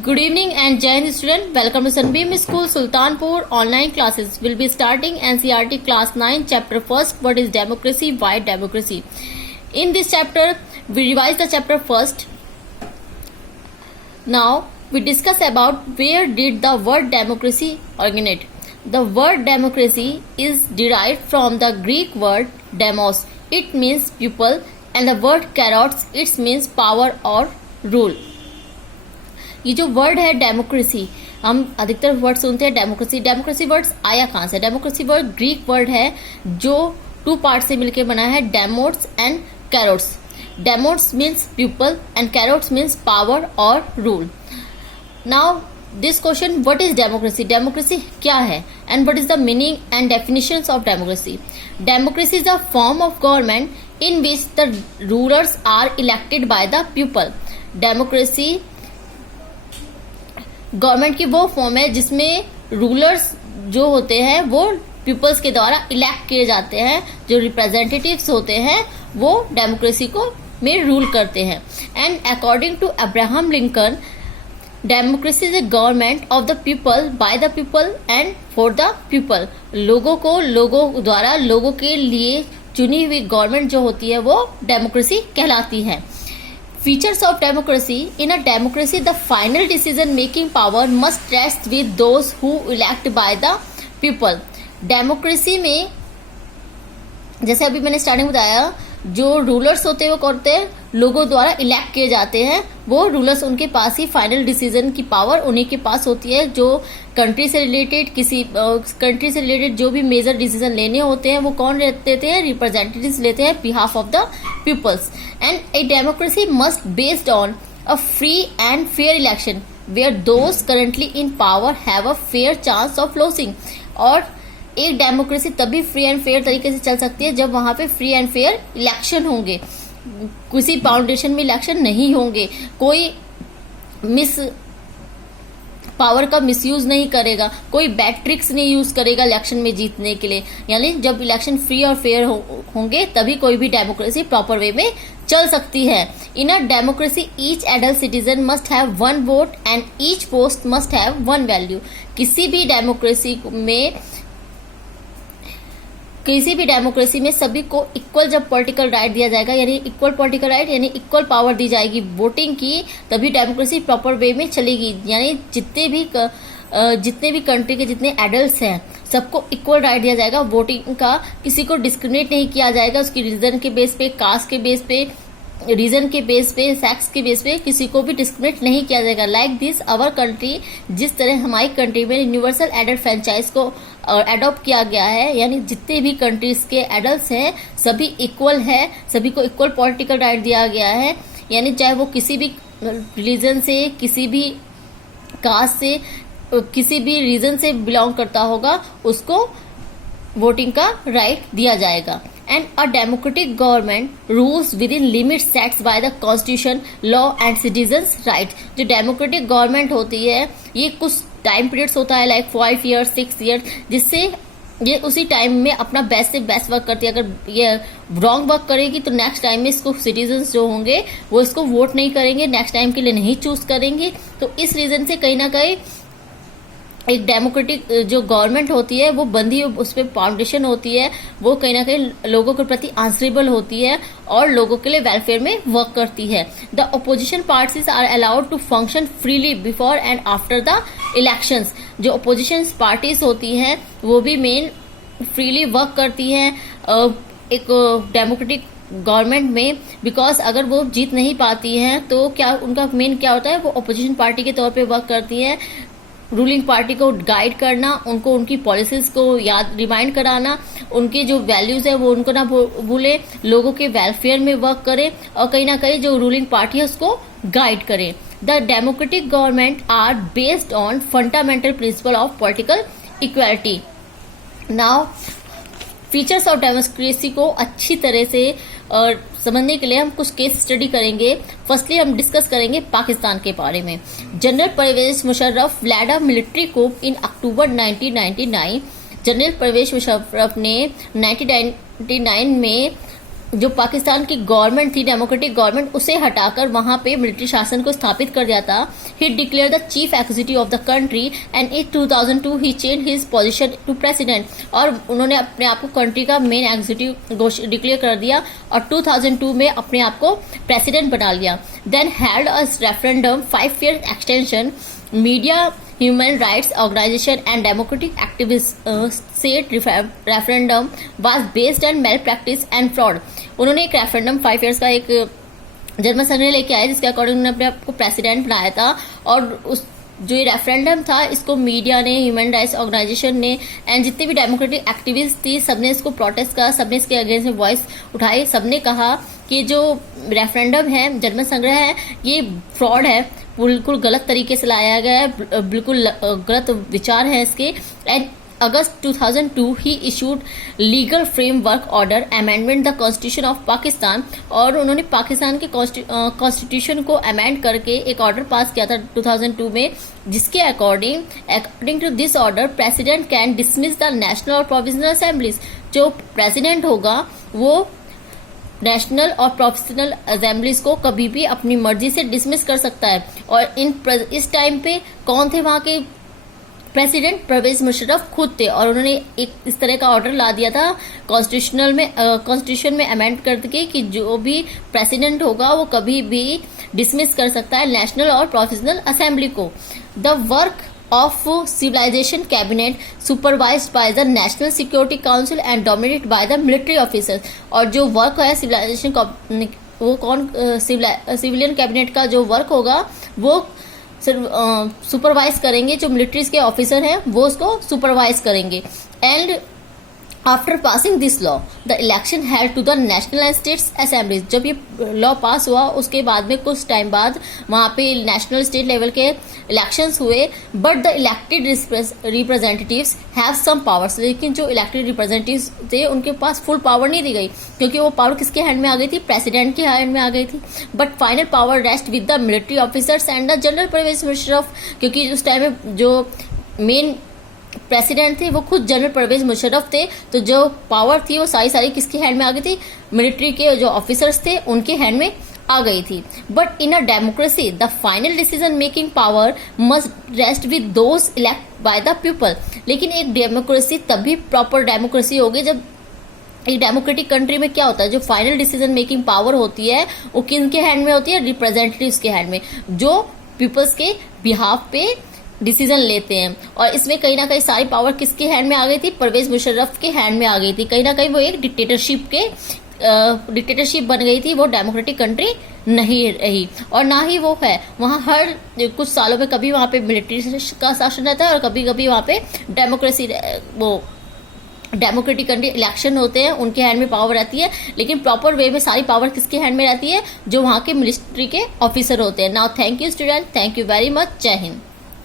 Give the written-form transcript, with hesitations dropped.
Good evening and Jai Hind student. Welcome to Sunbeam School Sultanpur. Online classes will be starting NCERT class 9 chapter 1st. What is democracy? Why democracy? In this chapter, we revise the chapter first. Now, we discuss about where did the word democracy originate. The word democracy is derived from the Greek word demos. It means people, and the word kairos, it means power or rule. ये जो word है democracy, हम अधिकतर word सुनते हैं democracy. Democracy word आया कहाँ से? डेमोक्रेसी वर्ड ग्रीक वर्ड है जो टू पार्ट से मिलकर बना है, demos and kratos. Demos means people and kratos means power और rule. Now this question, what is democracy? Democracy क्या है and what is the meaning and definitions of democracy? Democracy is a form of government in which the rulers are elected by the people. Democracy government की वो form है जिसमें rulers जो होते हैं वो पीपल्स के द्वारा इलेक्ट किए जाते हैं. जो रिप्रेजेंटेटिव्स होते हैं वो डेमोक्रेसी को में रूल करते हैं. And according to Abraham Lincoln, democracy is a government of the people, by the people and for the people. लोगों को लोगों द्वारा लोगों के लिए चुनी हुई गवर्नमेंट जो होती है वो डेमोक्रेसी कहलाती है. Features of democracy. In a democracy, the final decision-making power must rest with those who elect by the people. Democracy में जैसे अभी मैंने स्टार्टिंग बताया, जो रूलर्स होते हैं वो करते हैं लोगों द्वारा इलेक्ट किए जाते हैं. वो रूलर्स, उनके पास ही फाइनल डिसीजन की पावर उन्हीं के पास होती है. जो कंट्री से रिलेटेड किसी कंट्री से रिलेटेड जो भी मेजर डिसीजन लेने होते हैं वो कौन लेते हैं? रिप्रेजेंटेटिव्स लेते हैं behalf of the peoples. And a democracy must based on a free and fair election where those currently in power have a fair chance of losing. और एक डेमोक्रेसी तभी फ्री एंड फेयर तरीके से चल सकती है जब वहां पे फ्री एंड फेयर इलेक्शन होंगे. किसी फाउंडेशन में इलेक्शन नहीं होंगे, कोई पावर का मिसयूज नहीं करेगा, कोई बैड ट्रिक्स नहीं यूज करेगा इलेक्शन में जीतने के लिए. यानी जब इलेक्शन फ्री और फेयर होंगे तभी कोई भी डेमोक्रेसी प्रॉपर वे में चल सकती है. In a democracy each adult citizen must have one vote and each post must have one value. किसी भी डेमोक्रेसी में सभी को इक्वल जब पॉलिटिकल राइट दिया जाएगा, यानी इक्वल पॉलिटिकल राइट यानी इक्वल पावर दी जाएगी वोटिंग की, तभी डेमोक्रेसी प्रॉपर वे में चलेगी. यानी जितने भी कंट्री के जितने एडल्ट्स हैं सबको इक्वल राइट दिया जाएगा वोटिंग का. किसी को डिस्क्रिमिनेट नहीं किया जाएगा उसकी रीजन के बेस पे, कास्ट के बेस पे, रीजन के बेस पे, सेक्स के बेस पे किसी को भी डिस्क्रिमिनेट नहीं किया जाएगा. लाइक दिस अवर कंट्री, जिस तरह हमारी कंट्री में यूनिवर्सल एडल्ट फ्रेंचाइज को एडॉप्ट किया गया है, यानी जितने भी कंट्रीज के एडल्ट्स हैं सभी इक्वल है, सभी को इक्वल पॉलिटिकल राइट दिया गया है. यानी चाहे वो किसी भी रिलीजन से, किसी भी कास्ट से, किसी भी रीजन से बिलोंग करता होगा उसको वोटिंग का राइट दिया जाएगा. And a democratic government rules within limits set by the constitution, law and citizens' rights. जो डेमोक्रेटिक गवर्नमेंट होती है ये कुछ टाइम पीरियड्स होता है, लाइक 5 years 6 years, जिससे ये उसी टाइम में अपना बेस्ट से बेस्ट वर्क करती है. अगर ये रॉन्ग वर्क करेगी तो नेक्स्ट टाइम में इसको सिटीजन्स जो होंगे वो इसको वोट नहीं करेंगे, नेक्स्ट टाइम के लिए नहीं चूज करेंगे. तो इस रीजन से कहीं ना कहीं एक डेमोक्रेटिक जो गवर्नमेंट होती है वो बंधी, उस पर फाउंडेशन होती है, वो कहीं ना कहीं लोगों के प्रति आंसरेबल होती है और लोगों के लिए वेलफेयर में वर्क करती है. The opposition parties are allowed to function freely before and after the elections. जो अपोजिशन पार्टीज होती हैं वो भी मेन फ्रीली वर्क करती हैं एक डेमोक्रेटिक गवर्नमेंट में, बिकॉज अगर वो जीत नहीं पाती हैं तो क्या उनका मेन क्या होता है, वो अपोजिशन पार्टी के तौर पे वर्क करती हैं. रूलिंग पार्टी को गाइड करना, उनको उनकी पॉलिसीज को याद रिमाइंड कराना, उनके जो वैल्यूज है वो उनको ना भूले, लोगों के वेलफेयर में वर्क करे और कहीं ना कहीं जो रूलिंग पार्टी है उसको गाइड करे. The democratic government are based on fundamental principle of political equality. Now features of democracy को अच्छी तरह से समझने के लिए हम कुछ केस स्टडी करेंगे. फर्स्टली हम डिस्कस करेंगे पाकिस्तान के बारे में. General Pervez Musharraf led a military coup in October 1999. General Pervez Musharraf ने 1999 में जो पाकिस्तान की गवर्नमेंट थी, डेमोक्रेटिक गवर्नमेंट, उसे हटाकर वहां पे मिलिट्री शासन को स्थापित कर दिया था। He declare the chief executive of the country and in 2002 he change his position to president, और उन्होंने अपने आप को कंट्री का मेन एग्जीक्यूटिव डिक्लेयर कर दिया और 2002 में अपने आप को प्रेसिडेंट बना लिया। Then held a referendum 5 year extension. Media, Human Rights Organization and Democratic Activists said referendum was based on malpractice and fraud. उन्होंने एक रेफरेंडम 5 years का एक जर्मन संघ लेके आए जिसके अकॉर्डिंग उन्होंने अपने आप को प्रेसिडेंट बनाया था। और उस जो ये रेफरेंडम था इसको मीडिया ने, ह्यूमन राइट्स ऑर्गेनाइजेशन ने एंड जितने भी डेमोक्रेटिक एक्टिविस्ट थी सबने इसको प्रोटेस्ट करा, सबने इसके अगेंस्ट में वॉइस उठाई। सबने कहा कि जो रेफरेंडम है, जर्मन संग्रह है, ये फ्रॉड है, बिल्कुल गलत तरीके से लाया गया है, बिल्कुल गलत विचार है इसके। And August 2002 he issued legal framework order amendment the constitution of Pakistan, और उन्होंने पाकिस्तान के कॉन्स्टिट्यूशन को अमेंड करके एक ऑर्डर पास किया था 2002 में, जिसके according to this order president can dismiss the national और प्रोविजनल असेंबलीज। जो प्रेसिडेंट होगा वो नेशनल और प्रोफेशनल असेंबलीज को कभी भी अपनी मर्जी से डिसमिस कर सकता है। और इस टाइम पे कौन थे वहां के प्रेसिडेंट? परवेज मुशर्रफ खुद थे, और उन्होंने एक इस तरह का ऑर्डर ला दिया था कॉन्स्टिट्यूशन में अमेंड करके कि जो भी प्रेसिडेंट होगा वो कभी भी डिसमिस कर सकता है नेशनल और प्रोफेशनल असेंबली को। The work of civilization cabinet supervised by the national security council and dominated by the military officers। और जो वर्क है सिविलाइजेशन वो कौन, सिविलियन कैबिनेट का जो वर्क होगा वो सुपरवाइज करेंगे, जो मिलिट्रीज के ऑफिसर हैं वो उसको सुपरवाइज करेंगे। And after passing this law the election held to the national and states assemblies. जब ये लॉ पास हुआ उसके बाद में कुछ टाइम बाद वहां पे नेशनल स्टेट लेवल के इलेक्शंस हुए, but the elected representatives have some powers. लेकिन जो इलेक्टेड रिप्रेजेंटेटिव्स थे उनके पास फुल पावर नहीं दी गई, क्योंकि वो पावर किसके हैंड में आ गई थी? प्रेसिडेंट के हैंड में आ गई थी। But final power rest with the military officers and the general Pervez Musharraf, क्योंकि उस टाइम में जो मेन प्रेसिडेंट थे वो खुद जनरल परवेज मुशर्रफ थे, तो जो पावर थी वो सारी किसके हैंड में आ गई थी? मिलिट्री के जो ऑफिसर्स थे उनके हैंड में आ गई थी। But in a democracy the final decision making power must rest with those elect bye the people. लेकिन एक डेमोक्रेसी तभी प्रॉपर डेमोक्रेसी होगी जब एक डेमोक्रेटिक कंट्री में क्या होता है, जो फाइनल डिसीजन मेकिंग पावर होती है वो किनके हैंड में होती है? रिप्रेजेंटेटिव्स के हैंड में, जो पीपल्स के बिहाफ पे डिसीजन लेते हैं। और इसमें कहीं ना कहीं सारी पावर किसके हैंड में आ गई थी? परवेज मुशर्रफ के हैंड में आ गई थी। कहीं ना कहीं वो एक डिक्टेटरशिप बन गई थी, वो डेमोक्रेटिक कंट्री नहीं रही। और ना ही वो है, वहाँ हर कुछ सालों में कभी वहाँ पे मिलिट्री का शासन रहता है और कभी कभी वहाँ पे डेमोक्रेटिक कंट्री इलेक्शन होते हैं, उनके हैंड में पावर रहती है। लेकिन प्रॉपर वे में सारी पावर किसके हैंड में रहती है? जो वहाँ के मिलिट्री के ऑफिसर होते हैं। Now thank you student, thank you very much, जय हिंद।